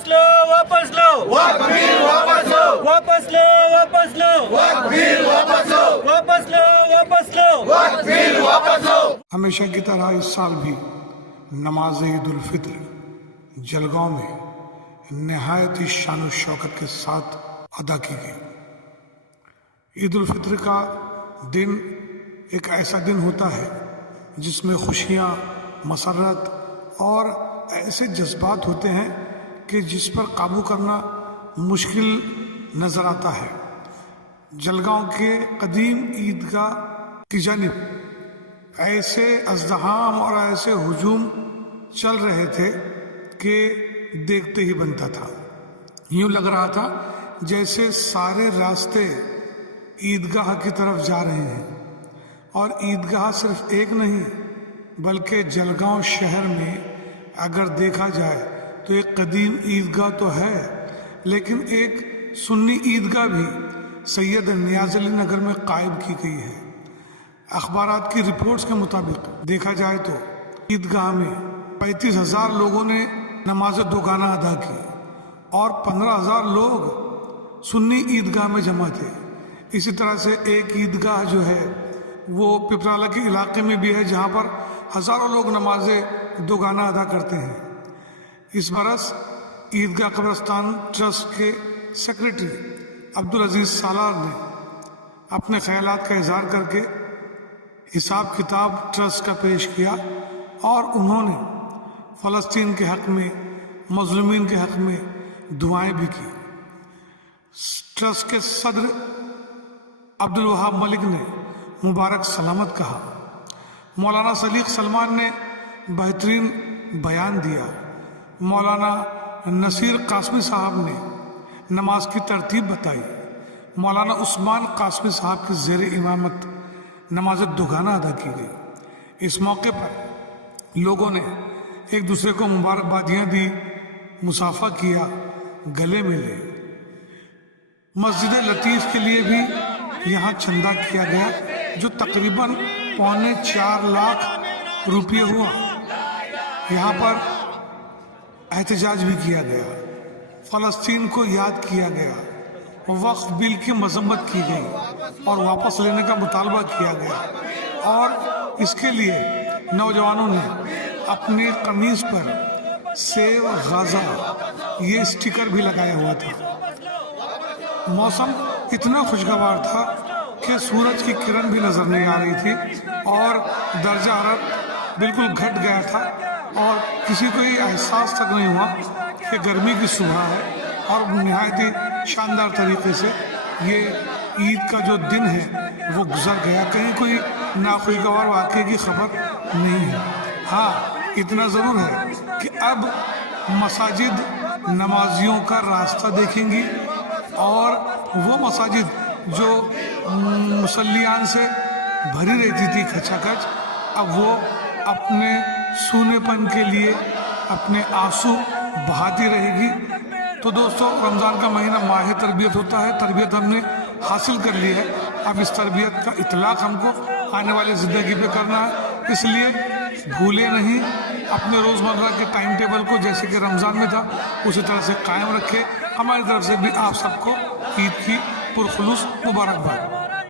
वापस लो वापस लो वक्फ बिल वापस लो, वापस लो वापस लो वक्फ बिल वापस लो, वापस लो वापस लो वक्फ बिल वापस लो। हमेशा की तरह इस साल भी नमाज ईद उल फित्र जलगांव में नहायत ही शान और शौकत के साथ अदा की गई। ईद उल फित्र का दिन एक ऐसा दिन होता है जिसमें खुशियाँ, मसरत और ऐसे जज्बात होते हैं कि जिस पर काबू करना मुश्किल नज़र आता है। जलगांव के कदीम ईदगाह की जानिब ऐसे अज़्दहाम और ऐसे हुजूम चल रहे थे कि देखते ही बनता था। यूँ लग रहा था जैसे सारे रास्ते ईदगाह की तरफ जा रहे हैं। और ईदगाह सिर्फ एक नहीं बल्कि जलगांव शहर में अगर देखा जाए तो एक कदीम ईदगाह तो है, लेकिन एक सुन्नी ईदगाह भी सैयद नियाज़ अली नगर में कायम की गई है। अखबारात की रिपोर्ट्स के मुताबिक देखा जाए तो ईदगाह में 35,000 लोगों ने नमाज दोगाना अदा की और 15,000 लोग सुन्नी ईदगाह में जमा थे। इसी तरह से एक ईदगाह जो है वो पिपराला के इलाके में भी है जहाँ पर हज़ारों लोग नमाज दोगाना अदा करते हैं। इस बरस ईदगाह कब्रिस्तान ट्रस्ट के सेक्रेटरी अब्दुल अजीज़ सालार ने अपने ख्यालात का इजहार करके हिसाब किताब ट्रस्ट का पेश किया और उन्होंने फ़लस्तीन के हक़ में, मज़लूमीन के हक़ में दुआएं भी की। ट्रस्ट के सदर अब्दुल वहाब मलिक ने मुबारक सलामत कहा। मौलाना सलीक सलमान ने बेहतरीन बयान दिया। मौलाना नसीर कासमी साहब ने नमाज की तरतीब बताई। मौलाना उस्मान कासमी साहब की ज़ेर इमामत नमाज दोगाना अदा की गई। इस मौके पर लोगों ने एक दूसरे को मुबारकबादियाँ दी, मुसाफा किया, गले मिले। मस्जिद लतीफ़ के लिए भी यहाँ चंदा किया गया जो तकरीबन 3.25 लाख रुपये हुआ। यहाँ पर एहतजाज भी किया गया, फ़लस्तीन को याद किया गया, वक्फ बिल की मजम्मत की गई और वापस लेने का मुतालबा किया गया। और इसके लिए नौजवानों ने अपनी कमीज़ पर सेव गाज़ा ये स्टिकर भी लगाया हुआ था। मौसम इतना खुशगवार था कि सूरज की किरण भी नज़र नहीं आ रही थी और दर्जा हरारत बिल्कुल घट गया था और किसी को ये एहसास तक नहीं हुआ कि गर्मी की सुबह है। और नहायत ही शानदार तरीके से ये ईद का जो दिन है वो गुजर गया। कहीं कोई नाखुशगवार वाक़े की खबर नहीं है। हाँ, इतना ज़रूर है कि अब मसाजिद नमाजियों का रास्ता देखेंगी और वो मसाजिद जो मुसल्लियान से भरी रहती थी खचाखच, अब वो अपने सूनेपन के लिए अपने आंसू बहाती रहेगी। तो दोस्तों, रमज़ान का महीना माह तरबियत होता है। तरबियत हमने हासिल कर ली है, अब इस तरबियत का इतलाक़ हमको आने वाली ज़िंदगी पे करना है। इसलिए भूले नहीं, अपने रोज़मर्रा के टाइम टेबल को जैसे कि रमज़ान में था उसी तरह से कायम रखें। हमारी तरफ से भी आप सबको ईद की पुरखुलूस मुबारकबाद।